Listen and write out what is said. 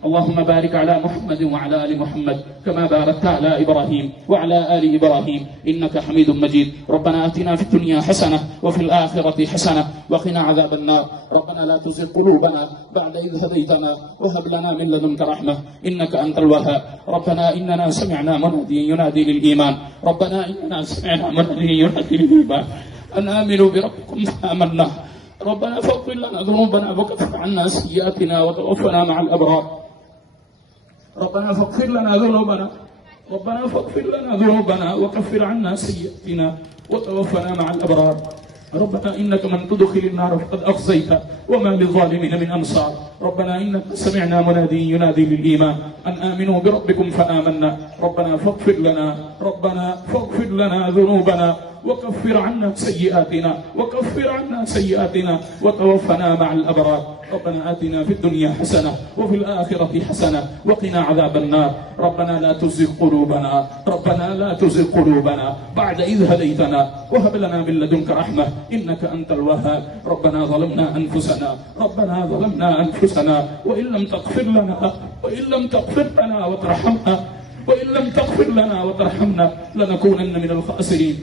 اللهم بارك على محمد وعلى آل محمد كما باركت على إبراهيم وعلى آل إبراهيم إنك حميد مجيد. ربنا آتنا في الدنيا حسنة وفي الآخرة حسنة وقنا عذاب النار. ربنا لا تزغ قلوبنا بعد إذ هديتنا وهب لنا من لدنك رحمة إنك أنت الوهاب. ربنا إننا سمعنا مناديا ينادي للإيمان أن آمنوا بربكم فآمنا. ربنا فاغفر لنا ذنوبنا وكفر عنا سيئاتنا وتوفنا مع الأبرار. ربنا فاغفر لنا ذنوبنا وكفر عنا سيئاتنا وتوفنا مع الأبرار. ربنا إنك من تدخل النار فقد أخزيته وما للظالمين من أنصار. ربنا إنك سمعنا منادي ينادي للإيمان أن آمنوا بربكم فآمنا. ربنا فاغفر لنا ذنوبنا وكفر عنا سيئاتنا وتوفنا مع الأبرار. ربنا آتنا في الدنيا حسنة وفي الآخرة حسنة وقنا عذاب النار. ربنا لا تزغ قلوبنا بعد إذ هديتنا وهب لنا من لدنك رحمة إنك أنت الوهاب. ربنا ظلمنا أنفسنا وإن لم تغفر لنا وترحمنا لنكونن من الخاسرين.